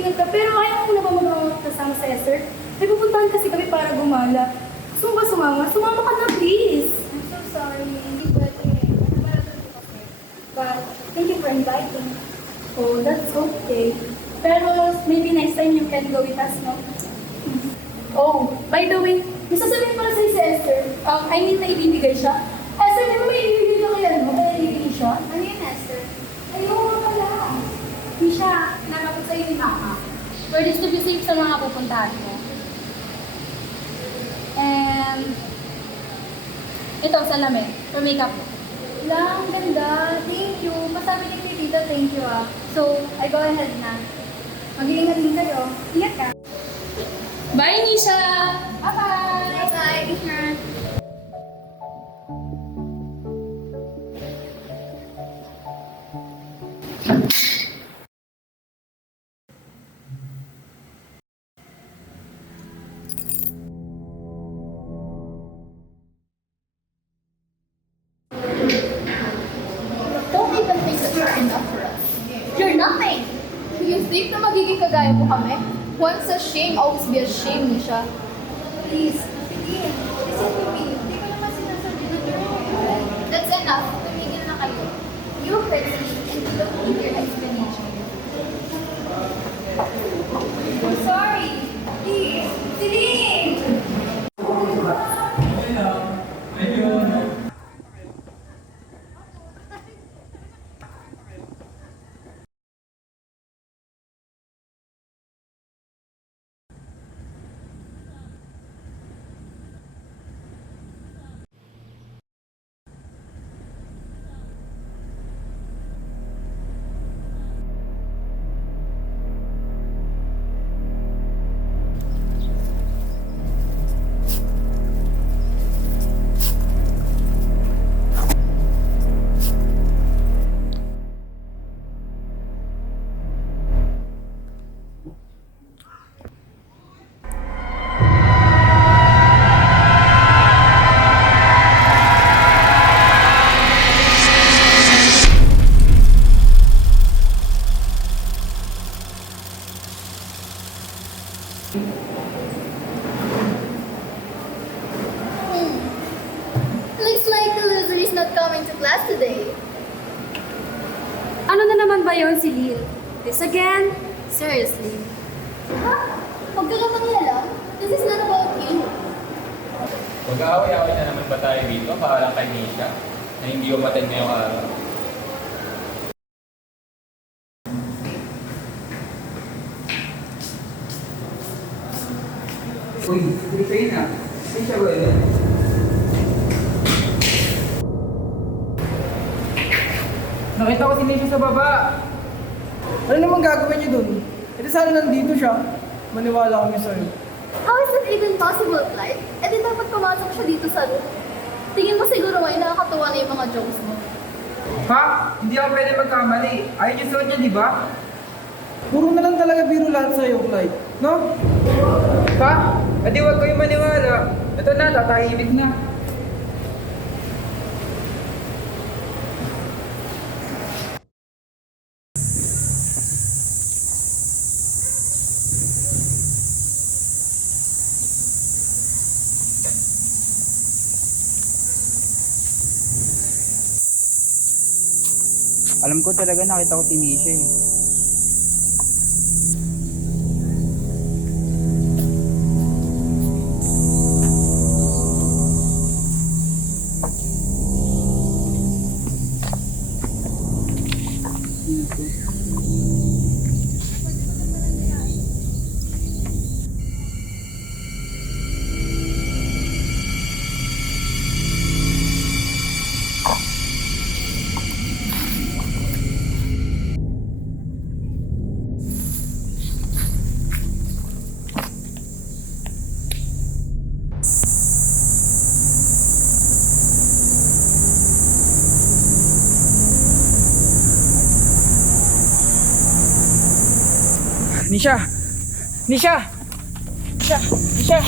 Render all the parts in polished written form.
mag-iingat ka. Pero ayaw mo na ba kasama sa Esther? May pupuntahan kasi kami para gumala. Gusto mo ba sumama? Sumama ka na, please! I'm so sorry. Hindi pwede. Nagmarathon ko kasi. But, thank you for inviting. Oh, that's okay. Pero maybe next time you can go with us, no? Oh, by the way, may sasabihin pala sa'yo si Esther. I mean, na ibibigay siya. Esther, di ba may ibibigay ka kaya, no? Kaya ibibigay siya? Ano yun, Esther? Ayun nga pala. Misha, napapag sa'yo ni Mama. For this to be safe sa mga pupuntahan mo. And, ito, salamin. For makeup. Lang, ganda. Thank you. Pasabi ni Tita, thank you ah. So, I go ahead na. Mag-iingat din kayo. Ingat ka. Bye, Nisha! Bye-bye! Bye-bye, Isha. Don't even think that you're enough for us. You're nothing! You think na magiging kagaya mo kami? Once a shame, always be a shame, Nisha. Please, sige. Listen to me. Hindi ko naman sinasadya na you're. That's enough. Tumigil na kayo. You hurt me and you don't need your explanation. I'm sorry. Please. Celine! Looks like the loser is not coming to class today. Ano na naman ba yun si Lil? This again? Seriously? Ha? Huwag ka lang mangialam. This is not about you. Mag-aaway-aaway na naman ba tayo dito para lang kay Nisha na hindi umaten ngayong araw? Uy, sa'yo na. Hindi siya ba yun? Nakita ko si Nisha sa baba. Ano naman gagawin niyo dun? Ito sana nandito siya. Maniwala kami sa'yo. How is it even possible, Clyde? Eh di dapat pumasok siya dito sa room. Tingin mo siguro ay nakakatuwa na yung mga jokes mo. Ha? Hindi ako pwede magkamali. Ayun yung suot niya, di ba? Puro na lang talaga biro lahat sa'yo, Clyde. No? Pa? Adi wag kayong maniwala. Ito na, tatahimik na. Alam ko talaga nakita ko si Nisha eh. Nisha! Nisha! Nisha! Nisha!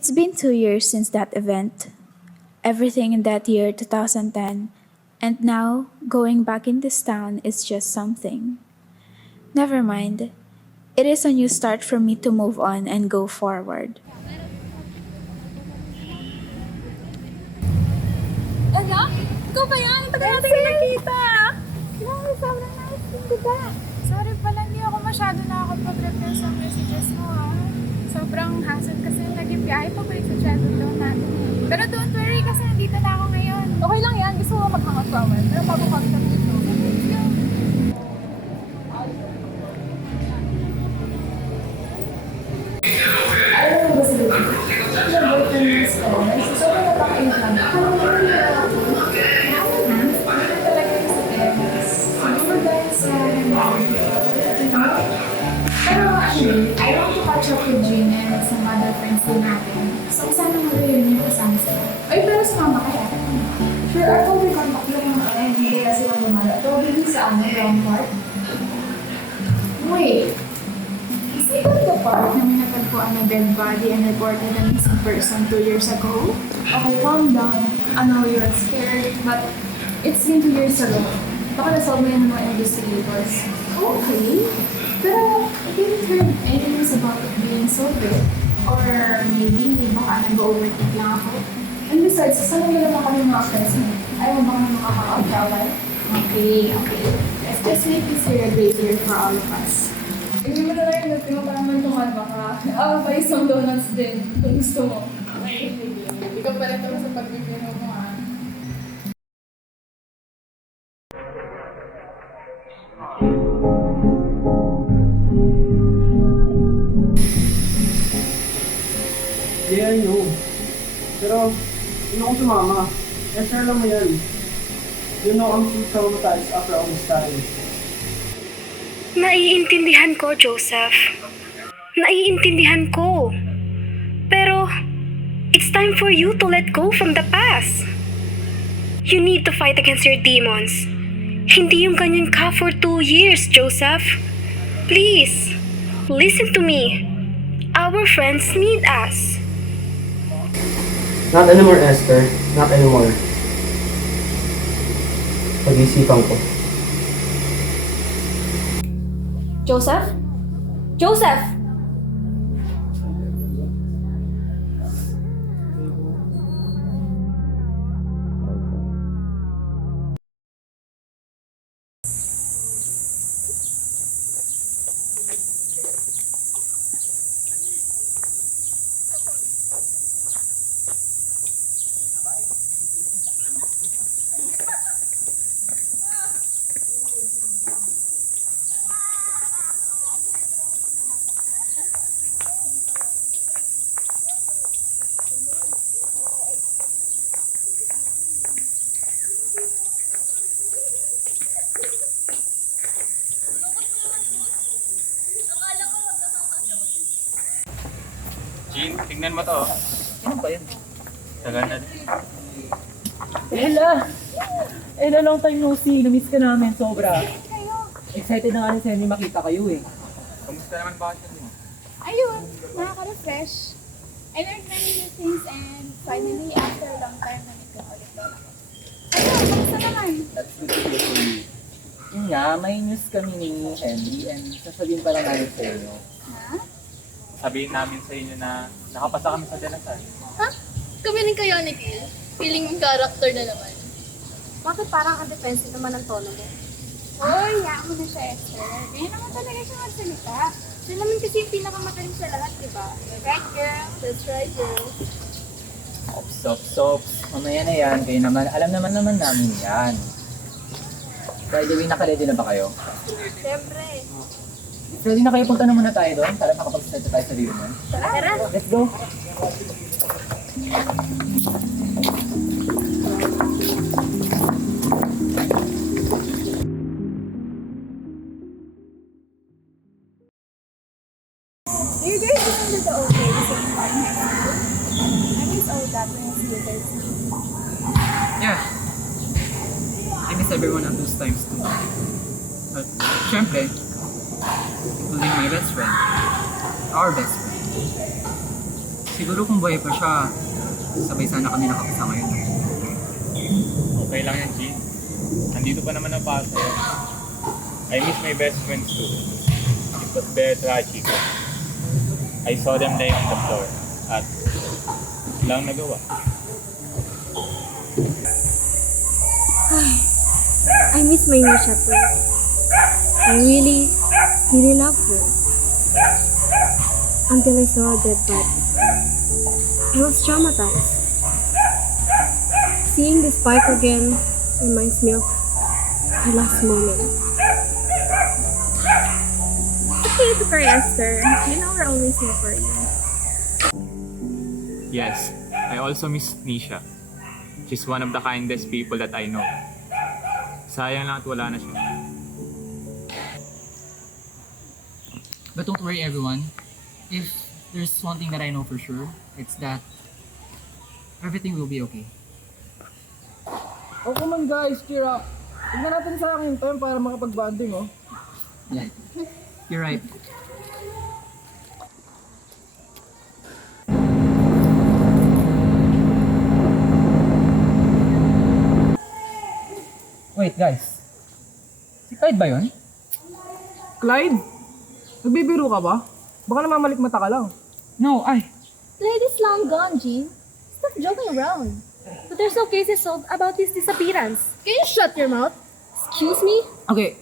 It's been 2 years since that event. Everything in that year, 2010, and now going back in this town is just something. Never mind. It is a new start for me to move on and go forward. Ano? Ikaw ba yan? Tagal natin yung nakita. Grabe, sobrang nice din, diba? Sorry pala, hindi ako masyado nakakapag-reply sa messages mo ha. Sobrang hassle kasi naging biyahe pabalik sa Chinatown natin eh. Pero don't worry kasi nandito na ako ngayon. Okay lang yan. Gusto ko mag-hangout for a while. Pero bago kami kami dito. Pero actually, I want to catch up with Jean and some other friends din natin. So, sana mag-reunion kasama sila. Ay, pero sumama kaya? Sure, ako may contact lang yung hindi kasi mag-umala. Probably sa ground park. Wait, is it the park na may natagpuan na dead body and reported a missing person 2 years ago? Okay, calm down. I know you're scared, but it's been 2 years ago. Baka nasolve mo yan ng mga investigators. Okay. Pero I didn't heard any news about it being solved. Or maybe baka nag-overthink lang ako. And besides, saan mo naman kami mga friends mo? Ayaw mo baka makaka-outrawal? Okay. Let's just make this year a great year for all of us. Hindi mo na lang yung natin mo parang man tumalba ka. Pa isang donuts din, kung gusto mo. Hindi ka pala ito sa pagbibiro mo ah. Yeah, I know. Pero, hindi ako sumama. Sure lang mo yan. You know, I'm so traumatized after all this time. Naiintindihan ko, Joseph. Naiintindihan ko. Pero, it's time for you to let go from the past. You need to fight against your demons. Hindi yung ganyan ka for 2 years, Joseph. Please, listen to me. Our friends need us. Not anymore, Esther. Not anymore. Pag-isipan ko. Joseph? Joseph! Jean, tingnan mo to. Ano ba yan? Tagal na din. Ella! Ella, long time no see. Namiss ka namin sobra. Excited na nga ni Sammy makita kayo eh. Kamusta naman bakit mo? Ayun, nakaka-refresh. I learned many new things and finally, after a long time, nandito ulit doon ako. Ano, kamusta naman? That's good to hear from you. Yun nga, may news kami ni Henry and sasabihin pa lang namin sa inyo. Ha? Sabihin namin sa inyo na nakapasa kami sa Denasal. Ha? Kami rin kayo ni Gil. Feeling yung character na naman. Bakit parang ka-defensive naman ang tono mo? Hoy, hayaan mo na siya, Esther. Ganyan naman talaga siya magsalita. Siya naman kasi yung pinakamagaling sa lahat, di ba? Right, girl? That's right, girl. Sops. Mamaya na yan. Kayo naman, alam naman namin yan. By the way, naka-ready na ba kayo? Siyempre. Ready na kayo, punta na muna tayo doon para makapag-start tayo sa reunion. Tara. Let's go! Do you guys remember the old days when we were in high school? I miss all that when I see you guys now. Yeah. I miss everyone at those times too. But, syempre, including my best friend. Our best friend. Siguro kung buhay pa siya, sabay sana kami nakapasa ngayon. Okay lang yan, G. Nandito pa naman ang pasa. I miss my best friends too. It was very tragic. I saw them lying on the floor at lang nagawa. I miss my Nisha too. I really love her. Until I saw a dead body. I was traumatized. Seeing this bike again reminds me of our last moment. Okay to cry, Esther. You know we're always here for you. Yes, I also miss Nisha. She's one of the kindest people that I know. Sayang lang at wala na siya. But don't worry, everyone. If there's one thing that I know for sure, it's that everything will be okay. Oh, come on guys, cheer up. Tignan natin sa akin yung time para makapag-bonding, oh. Yeah, you're right. Wait, guys. Si Clyde ba yun? Clyde? Nagbibiro ka ba? Baka namamalikmata ka lang. No, ay. Clyde is long gone, Jean. Stop joking around. But there's no cases solved about his disappearance. Can you shut your mouth? Excuse me? Okay.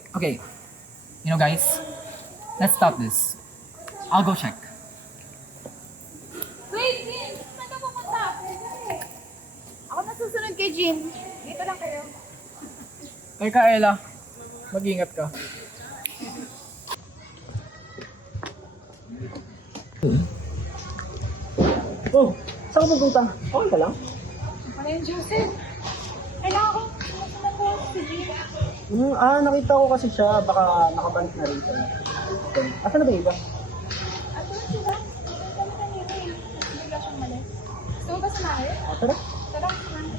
You know, guys, let's stop this. I'll go check. Wait, Jean! Saan ka pupunta? Ako na susunod kay Jean. Dito lang kayo. Teka, Ella. Mag-ingat ka. Oh, saan ka pupunta? Okay ka lang? Joseph. Kailangan ko. Sumunod ko si Jean. Nakita ko kasi siya. Baka nakabalik na rin siya. Asan na ba yung iba? Ato na sila. Saan kanina eh. Bigla siyang malis. Gusto mo ba sumali? Tara. Tara, sumali.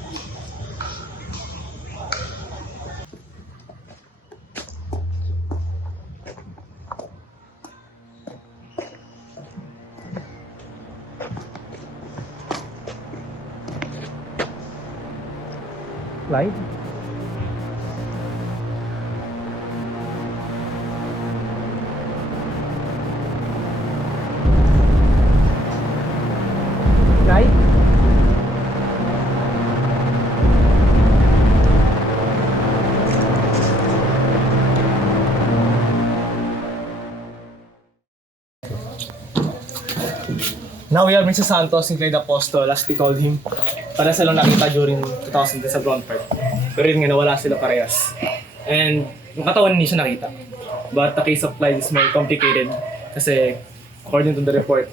Clyde? Clyde? Now we have Mr. Santos and Clyde Apostol, as they called him. Para silang nakita during 2000 sa Brown Park. Pero yun nga, nawala sila parehas. And yung katawan hindi siya nakita. But the case of Clyde is more complicated kasi according to the report,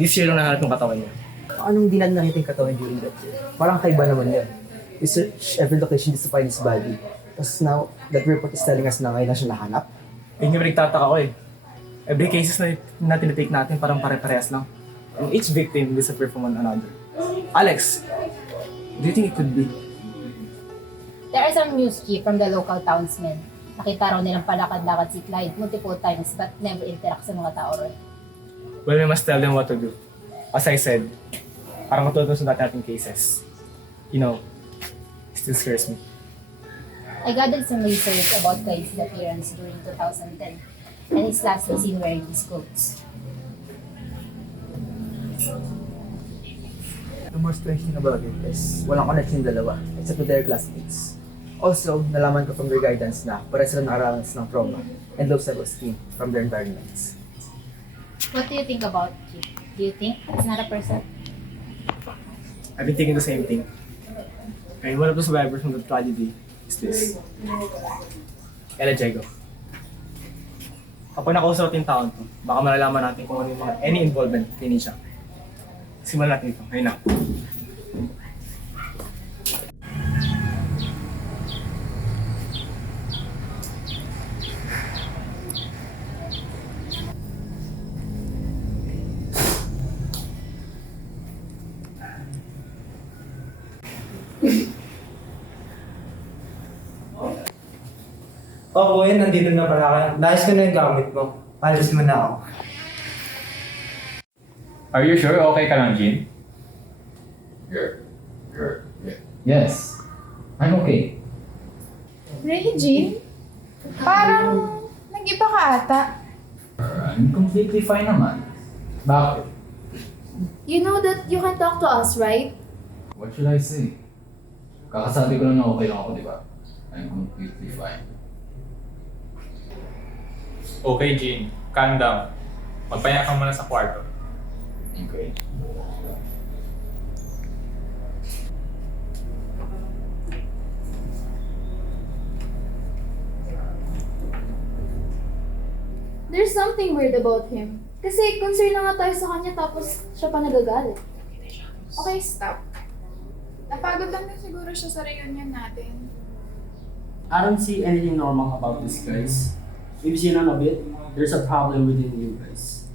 this year lang nahanap yung katawan niya. Anong di natin nakita yung katawan during that year? Parang kaiba naman yan. We search every location just to find his body. Tapos now, that report is telling us na ngayon na siya nahanap. Yun yung nagtataka ko eh. Every cases na tinitake natin parang pare-parehas lang. And each victim disappear from one another. Alex, do you think it could be? There are some news key from the local townsmen. Nakita raw nilang palakad-lakad si Clyde multiple times but never interact sa mga tao ron. Well, we must tell them what to do. As I said, parang matulog sa dati nating cases. You know, it still scares me. I gathered some research about Clyde's disappearance during 2010 and his lastly seen wearing these clothes. The most strange thing about it is walang connection yung dalawa, except with their classmates. Also, nalaman ko from their guidance na parang sila nakaranas ng trauma and low self-esteem from their environments. What do you think about it? Do you think it's not a person? I've been thinking the same thing. And one of the survivors from the tragedy is this. Ella Diego. Kapag nakausap natin yung taon to, baka malalaman natin kung ano yung mga any involvement kay Nisha. Simulan natin ito. Ngayon na. Oo, yun, nandito na pala ka. Nais ko na yung gamit mo. Palis mo na ako. Are you sure okay ka lang, Jean? Yes, I'm okay. Really, Jean? Parang nag-iba ka ata. I'm completely fine naman. Bakit? You know that you can talk to us, right? What should I say? Kakasabi ko lang na okay lang ako, di ba? I'm completely fine. Okay, Jean. Calm down. Magpahinga ka muna sa kwarto. Okay. There's something weird about him. Kasi concern na nga tayo sa kanya tapos siya pa nagagalit. Okay, stop. Napagod lang din siguro siya sa reunion natin. I don't see anything normal about this, guys. If you see none of it, there's a problem within you guys.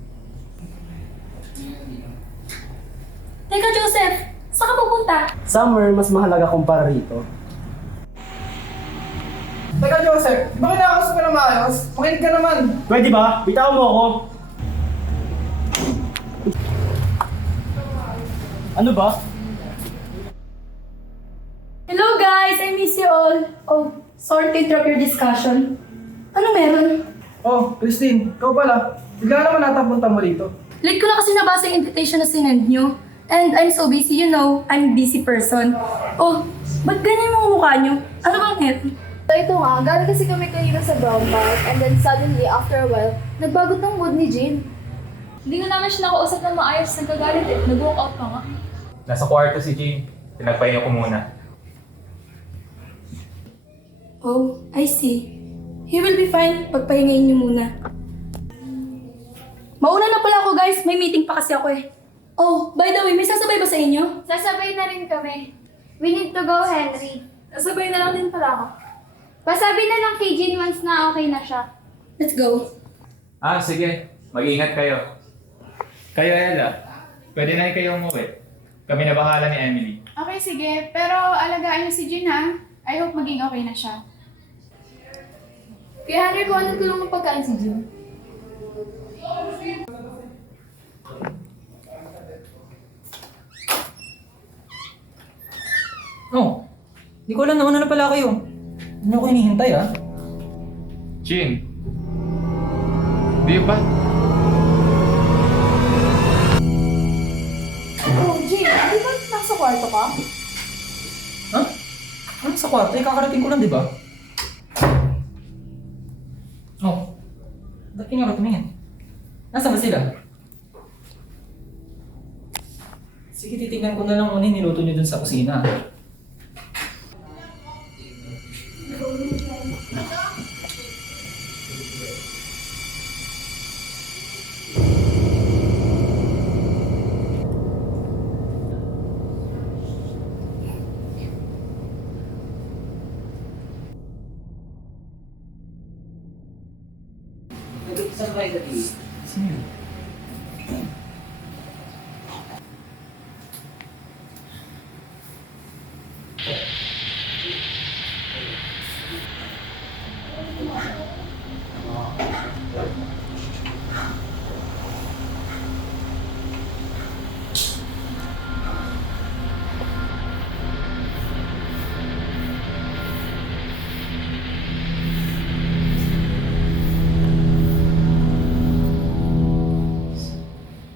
Teka, Joseph! Saan ka pupunta? Somewhere mas mahalaga kumpara rito. Teka, Joseph, bakit nakakas pa na maayos? Makinig ka naman. Pwede ba? Bitawan mo ako! Ano ba? Hello guys! I miss you all. Oh, sorry to interrupt your discussion. Ano meron? Oh, Christine, ikaw pala. Bigla naman natapunta mo dito. Late ko na kasi nabasa yung invitation na sinend nyo. And I'm so busy, you know, I'm a busy person. Oh, ba't ganyan yung mukha nyo? Ano bang meron? So ito nga, galing kasi kami kanina sa Brown Park and then suddenly, after a while, nagbago ng mood ni Jean. Hindi nga naman siya nakausap ng maayos, nagkagalit eh. Nag-walk out pa nga. Nasa kwarto si Jean. Pinagpahinga ko muna. Oh, I see. He will be fine. Pagpahingayin nyo muna. Mauna na pala ako guys. May meeting pa kasi ako eh. Oh, by the way, may sasabay ba sa inyo? Sasabay na rin kami. We need to go, Henry. Sasabay na lang din pala ako. Pasabi na lang kay Jean once na okay na siya. Let's go. Ah, sige. Mag-iingat kayo. Kayo, Ella. Pwede na kayo umuwi. Kami na bahala ni Emily. Okay, sige. Pero alagaan niyo si Jean ha. I hope maging okay na siya. Kaya Henry, kung anong tulong ng pagkain si Jean? Oh, di ko alam nauna na pala kayo. Ano ko hinihintay ah? Jean. Di ba? Oh, Jean, di ba nasa kwarto ka? Ha? Ano sa kwarto? Eh, kakarating ko lang, di ba? Oh, ba't nga ba tumingin? Nasaan ba sila? Sige, titignan ko na lang muna yung niluto niyo dun sa kusina.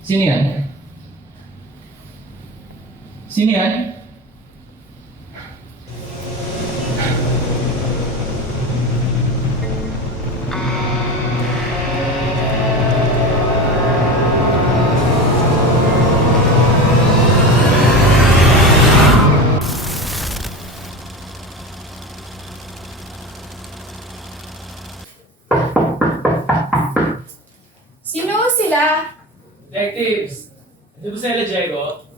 Sino yun? Sino yan? Sino yan? Sino sila? Detectives! Hindi ba sila, Diego?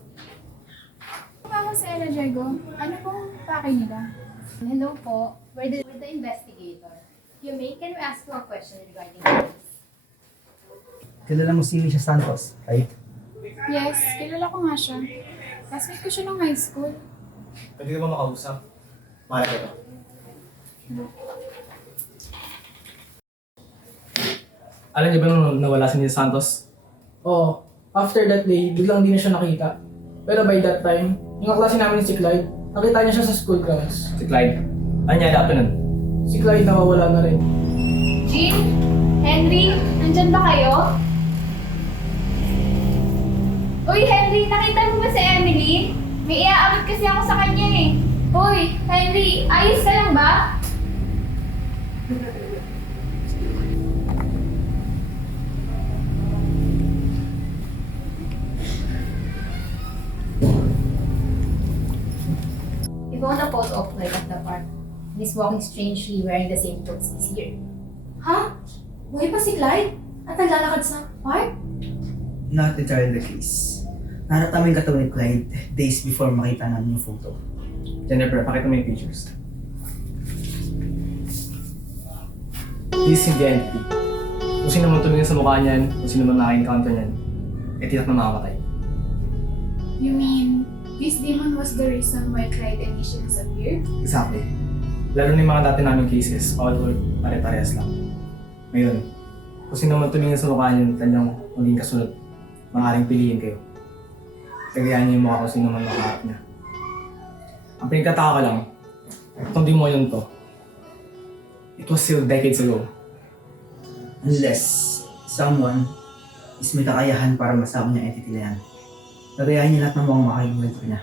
Ako sa Ella Diego. Ano pong pakay nila? Hello po. We're the investigator. You may, can we ask you a question regarding this? Kilala mo si Alicia Santos, right? Yes, kilala ko nga siya. Classmate ko siya nung high school. Pwede ka ba makausap? Mahal ka. Alam niyo ba nung nawala si Alicia Santos? Oo. After that day, biglang di na siya nakita. Pero by that time, yung kaklase namin si Clyde, nakita niya siya sa school grounds. Si Clyde. Ano niya dapat nun? Si Clyde nawawala na rin. Jean? Henry? Nandyan ba kayo? Uy, Henry! Nakita mo ba si Emily? May iaabot kasi ako sa kanya eh. Uy, Henry! Ayos ka lang ba? We found a photo of Clyde at the park. He's walking strangely wearing the same clothes this year. Ha? Buhay pa si Clyde? At naglalakad sa park? Not entirely the case. Nakita namin katawan ni Clyde days before makita namin yung photo. Jennifer, pakita mo yung pictures. This is the entity. Kung sino man tumingin sa mukha niyan, kung sino man naka-encounter niyan, eh tiyak na makamatay. You mean, this demon was the reason why Clyde and Nisha disappeared? Exactly. Lalo na yung mga dati naming cases, all pare-parehas lang. Ngayon, kung sino man tumingin sa mukha niyan, talyang maging kasunod, maaaring piliin kayo. Kagayan niyo yung mukha kung sino man makaharap niya. Ang pinagkataka ko lang, itong demonyon to, it was sealed decades ago. Unless someone is may kakayahan para masama niya entity na yan. Nagayahin niya lahat ng mga makakaibuwento niya.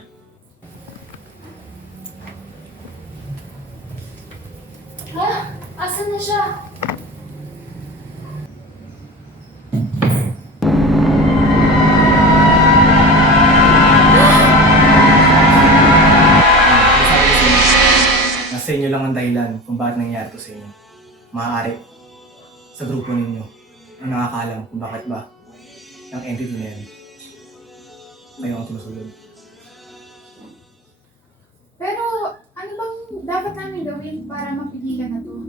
Ha? Asan na siya? Nasa inyo lang ang dahilan kung bakit nangyari to sa inyo. Maaari sa grupo ninyo ang nakakaalam kung bakit ba ang entity na yan kayo ang tumusulog. Pero, ano bang dapat namin gawin para mapigilan na to?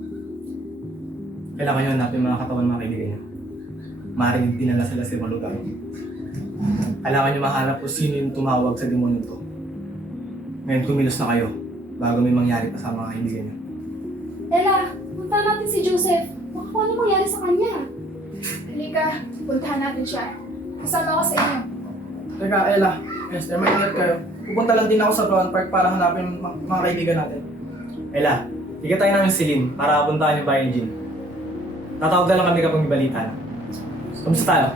Kailangan nyo hanapin mga katawan ng mga kaibigan nyo. Maaaring dinala sila sa ibang lugar. Kailangan nyo mahanap kung sino yung tumawag sa demonyo to. Ngayon kumilos na kayo bago may mangyari pa sa mga kaibigan nyo. Ella, punta natin si Joseph. Baka kung ano mangyari sa kanya. Halika, puntahan natin siya. Kasama ko sa inyo. Teka, Ella, Esther, mag-ingat kayo. Pupunta lang din ako sa Brown Park para hanapin mga kaibigan natin. Ella, ikatayin namin si Lynn para puntahan yung bayan Jean. Tatawag na lang kami kapag may balita na. Kamusta tayo?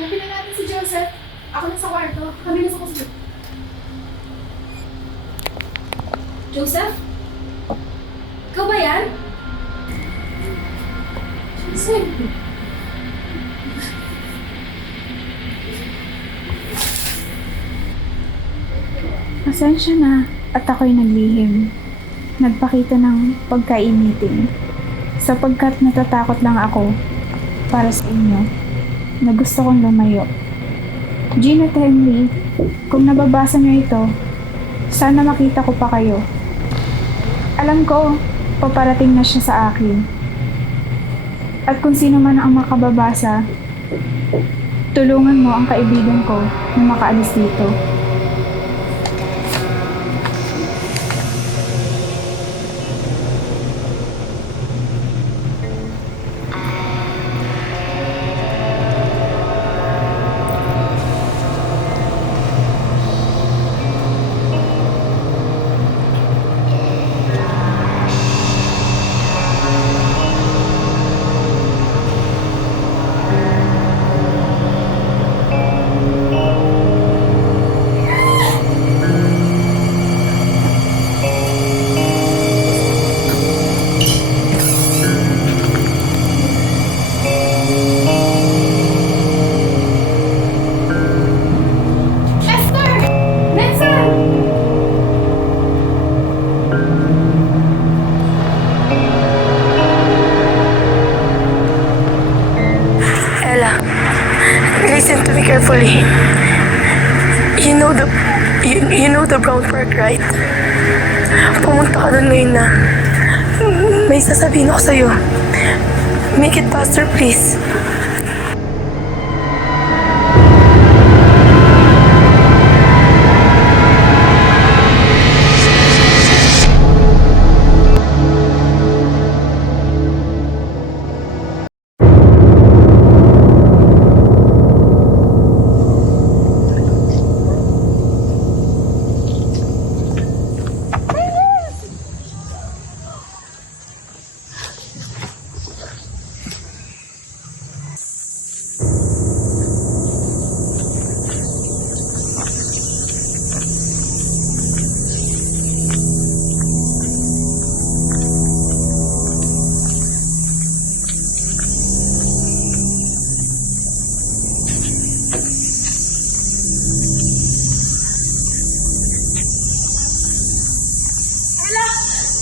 Hanapin na natin si Joseph. Ako na sa kwarto. Kami na sa kusina. Joseph? Ikaw ba yan? Joseph! Pasensya na at ako'y naglihim. Nagpakita ng pagkainitin. Sapagkat natatakot lang ako para sa inyo na gusto kong lumayo. Jean at Henry, kung nababasa niyo ito, sana makita ko pa kayo. Alam ko, paparating na siya sa akin. At kung sino man ang makababasa, tulungan mo ang kaibigan ko na makaalis dito. carefully. You know the brown part, right? Pumunta ka doon ngayon na. May sasabihin ako sa'yo. Make it faster, please.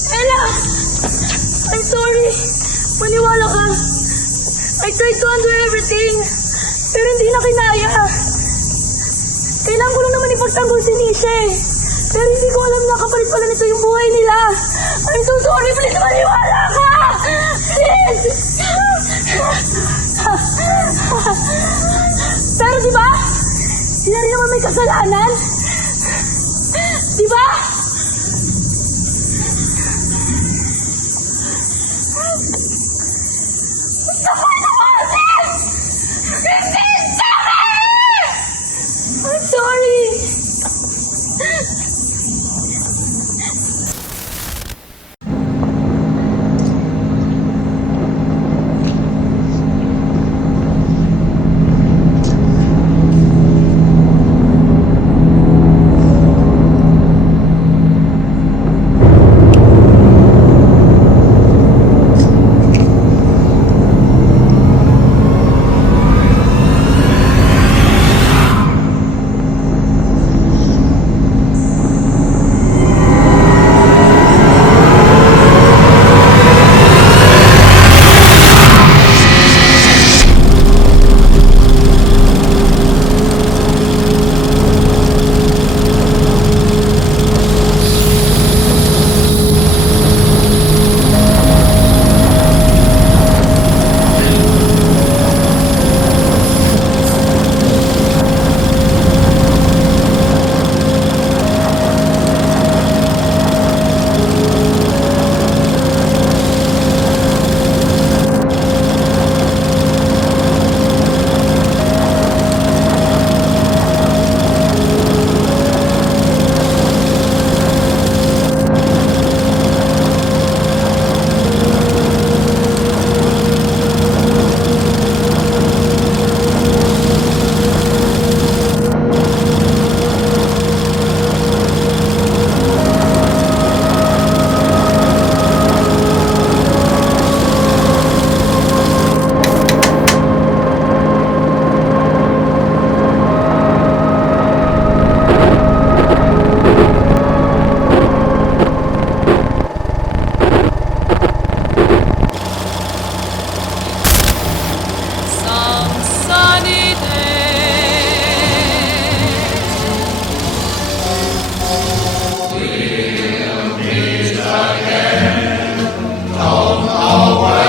Ella! I'm sorry. Maniwala ka. I tried to undo everything. Pero hindi na kinaya. Kailangan ko lang naman ipagtanggol si Nisha eh. Pero hindi ko alam na kapalit pala nito yung buhay nila. I'm so sorry. Please maniwala ka! Please! Pero diba? Sila rin naman may kasalanan. Diba? I'm sorry. Don't know where